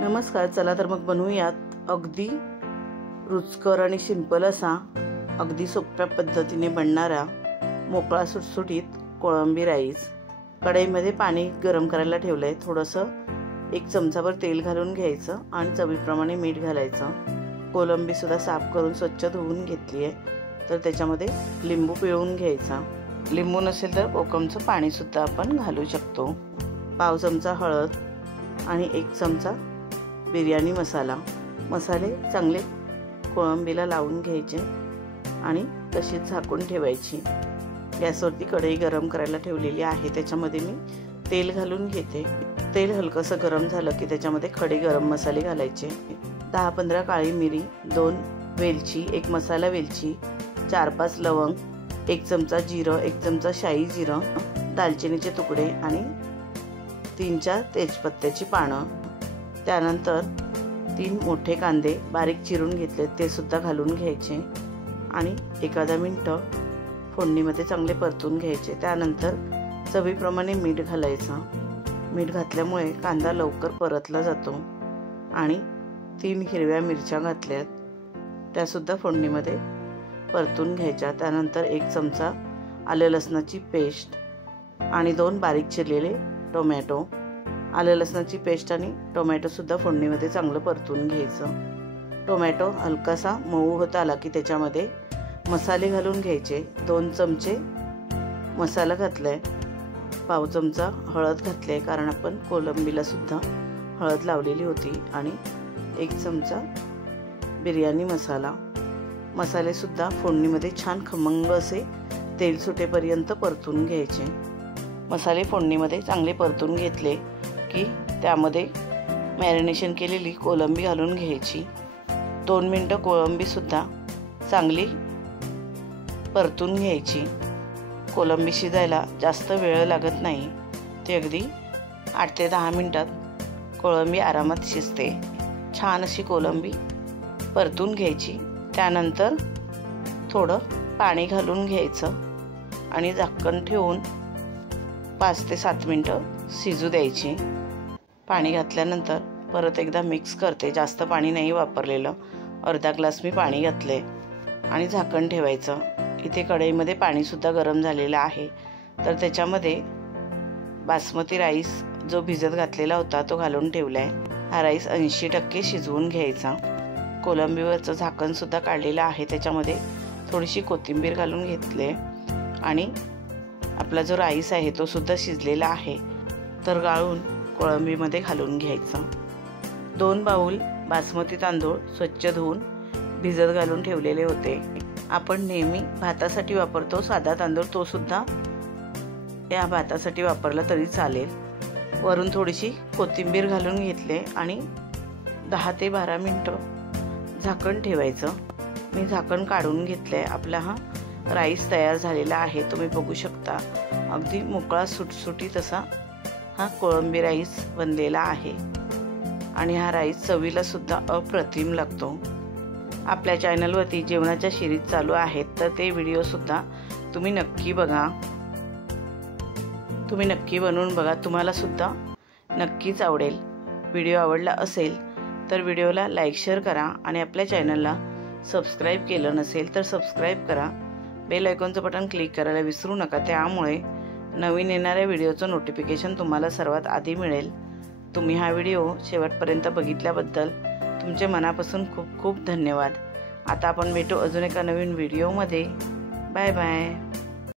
नमस्कार, चला तर मग बनवूयात अगदी रुचकर आणि सिंपल असा अगदी सोप्या पद्धतीने बनणारा मोकळा सुटसुटीत कोळंबी राईस। कढईमध्ये पाणी गरम करायला ठेवलंय। थोडंसं 1 चमचाभर तेल घालून घ्यायचं आणि चवीप्रमाणे मीठ घालायचं। कोळंबी सुद्धा साफ करून स्वच्छ धुवून घेतली आहे, तर त्याच्यामध्ये लिंबू पिळून घ्यायचा। लिंबू नसेल तर कोकमचं पाणी सुद्धा आपण घालू शकतो। पाव चमचा हळद आणि 1 चमचा बिर्याणी मसाला। मसाले चांगले कोळंबीला लावून घ्यायचे आणि तशीच झाकून ठेवायची। गॅसवरती कढई गरम करायला ठेवलेली आहे, त्याच्यामध्ये मी तेल घालून घेते। तेल हलकंसं गरम झालं की त्याच्यामध्ये खडे गरम मसाले घालायचे। 10-15 काळी मिरी, 2 वेलची, 1 मसाला वेलची, 4-5 लवंग, 1 चमचा जिरं, 1 चमचा शाही जिरं, दालचिनीचे तुकडे आणि 3-4 तेजपत्त्याची पानं। त्यानंतर 3 मोठे कांदे बारीक चिरून घेतले, ते सुद्धा घालून घ्यायचे आणि एखादा मिनिट फोडणीमध्ये चांगले परतून घ्यायचे। त्यानंतर चवीप्रमाणे मीठ घालायचं। मीठ घातल्यामुळे कांदा लवकर परतला जातो आणि 3 हिरव्या मिरच्या घातल्यात, त्या सुद्धा फोडणीमध्ये परतून घ्यायच्या। त्यानंतर 1 चमचा आलं लसणाची पेस्ट आणि 2 बारीक चिरलेले टोमॅटो। आलं लसणाची पेस्ट आणि टोमॅटो सुद्धा फोडणीमध्ये चांगलं परतून घ्यायचं। टोमॅटो हलकासा मऊ होत आला की त्याच्यामध्ये मसाले घालून घ्यायचे। 2 चमचे मसाला घातलाय, पाव चमचा हळद घातले कारण आपण कोळंबीला सुद्धा हळद लावलेली होती, आणि 1 चमचा बिर्याणी मसाला। मसाले सुद्धा फोडणीमध्ये छान खमंग असे तेल सुटेपर्यंत परतून घ्यायचे। मसाले फोडणीमध्ये चांगले परतून घेतले की त्यामध्ये मॅरिनेशन केलेली कोळंबी घालून घ्यायची। 2 मिनिटं कोळंबी सुद्धा चांगली परतून घ्यायची। कोळंबी शिजायला जास्त वेळ लागत नाही, ते अगदी 8 ते 10 मिनिटात कोळंबी आरामात शिजते। छान अशी कोळंबी परतून घ्यायची। त्यानंतर थोडं पाणी घालून घ्यायचं आणि झाकण ठेवून 5 ते 7 मिनिटं शिजू द्यायची। पाणी घातल्यानंतर परत एकदा मिक्स करते। जास्त पाणी नाही वापरलेलं, अर्धा ग्लास मी पाणी घातले आणि झाकण ठेवायचं। इथे कढईमध्ये पाणी सुद्धा गरम झालेलं आहे, तर त्याच्यामध्ये बासमती राईस जो भिजत घातलेला होता तो घालून ठेवलाय। हा राईस 80% शिजवून घ्यायचा। कोळंबीवरचं झाकण सुद्धा काढलेलं आहे, त्याच्यामध्ये थोडीशी कोथिंबीर घालून घेतले आणि आपला जो राईस आहे तो सुद्धा शिजलेला आहे, तर गाळून कोळंबीमध्ये घालून घ्यायचा। 2 बाउल बासमती तांदूळ स्वच्छ धुवून भिजत घालून ठेवलेले होते। आपण नेहमी भातासाठी वापरतो साधा तांदूळ, तो सुद्धा या भातासाठी वापरला तरी चालेल। वरून थोडीशी कोथिंबीर घालून घेतले आणि 10 ते 12 मिनिटं झाकण ठेवायचं। मी झाकण काढून घेतलंय। आपला हा राईस तयार झालेला आहे, तुम्ही बघू शकता। अगदी मोकळा सुटसुटीत असा हा कोळंबी राईस बनलेला आहे आणि हा राईस चवीला सुद्धा अप्रतिम लागतो। आपल्या चॅनलवरती जेवणाच्या सिरीज चालू आहेत, तर ते व्हिडिओ सुद्धा तुम्ही नक्की बघा। तुम्ही नक्की बनवून बघा, तुम्हाला सुद्धा नक्कीच आवडेल। व्हिडिओ आवडला असेल तर व्हिडिओला लाईक शेअर करा आणि आपल्या चॅनलला सबस्क्राईब केलं नसेल तर सबस्क्राईब करा। बेल आयकॉनचं बटन क्लिक करायला विसरू नका, त्यामुळे नवीन येणाऱ्या व्हिडिओचं नोटिफिकेशन तुम्हाला सर्वात आधी मिळेल। तुम्ही हा व्हिडिओ शेवटपर्यंत बघितल्याबद्दल तुमचे मनापासून खूप खूप धन्यवाद। आता आपण भेटू अजून एका नवीन व्हिडिओमध्ये। Bye bye.